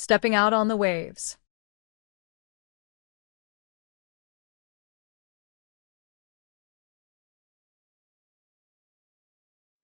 stepping out on the waves.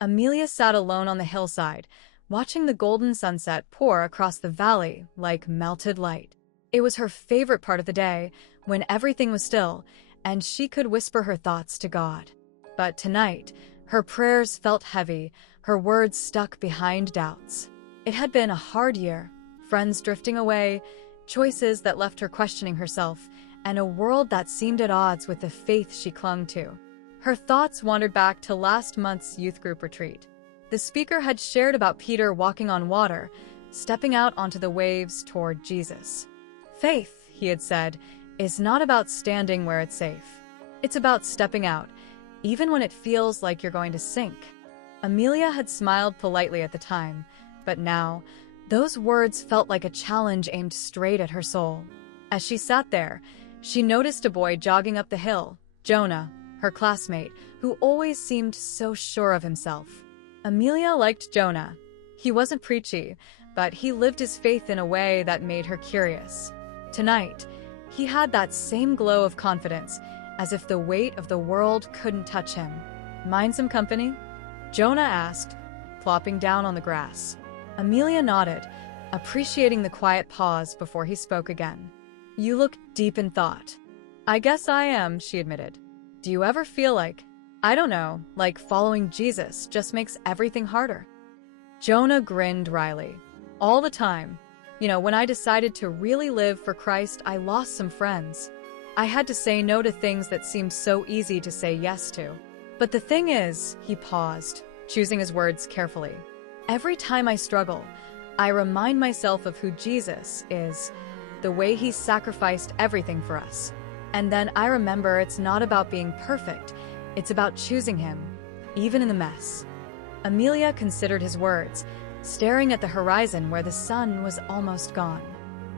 Amelia sat alone on the hillside, watching the golden sunset pour across the valley like melted light. It was her favorite part of the day, when everything was still, and she could whisper her thoughts to God. But tonight, her prayers felt heavy, her words stuck behind doubts. It had been a hard year, friends drifting away, choices that left her questioning herself, and a world that seemed at odds with the faith she clung to. Her thoughts wandered back to last month's youth group retreat. The speaker had shared about Peter walking on water, stepping out onto the waves toward Jesus. Faith, he had said, is not about standing where it's safe. It's about stepping out, even when it feels like you're going to sink. Amelia had smiled politely at the time, but now, those words felt like a challenge aimed straight at her soul. As she sat there, she noticed a boy jogging up the hill, Jonah, her classmate, who always seemed so sure of himself. Amelia liked Jonah. He wasn't preachy, but he lived his faith in a way that made her curious. Tonight, he had that same glow of confidence, as if the weight of the world couldn't touch him. "Mind some company?" Jonah asked, plopping down on the grass. Amelia nodded, appreciating the quiet pause before he spoke again. "You look deep in thought." "I guess I am," she admitted. "Do you ever feel like, I don't know, like following Jesus just makes everything harder?" Jonah grinned wryly. "All the time. When I decided to really live for Christ, I lost some friends. I had to say no to things that seemed so easy to say yes to. But the thing is," he paused, choosing his words carefully, "every time I struggle, I remind myself of who Jesus is, the way he sacrificed everything for us. And then I remember it's not about being perfect, it's about choosing him, even in the mess." Amelia considered his words, staring at the horizon where the sun was almost gone.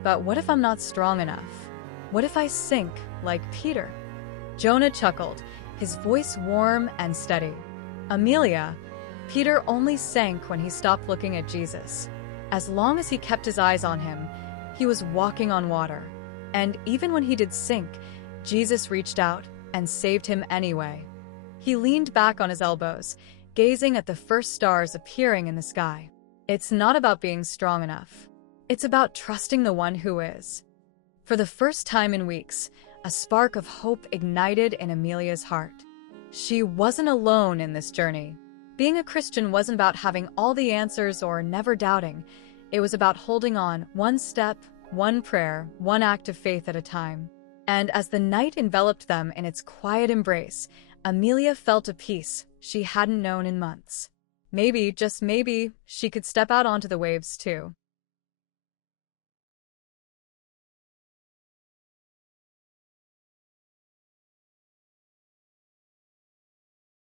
"But what if I'm not strong enough? What if I sink like Peter?" Jonah chuckled, his voice warm and steady. "Amelia, Peter only sank when he stopped looking at Jesus. As long as he kept his eyes on him, he was walking on water. And even when he did sink, Jesus reached out and saved him anyway." He leaned back on his elbows, gazing at the first stars appearing in the sky. "It's not about being strong enough. It's about trusting the one who is." For the first time in weeks, a spark of hope ignited in Amelia's heart. She wasn't alone in this journey. Being a Christian wasn't about having all the answers or never doubting. It was about holding on, one step, one prayer, one act of faith at a time. And as the night enveloped them in its quiet embrace, Amelia felt a peace she hadn't known in months. Maybe, just maybe, she could step out onto the waves too.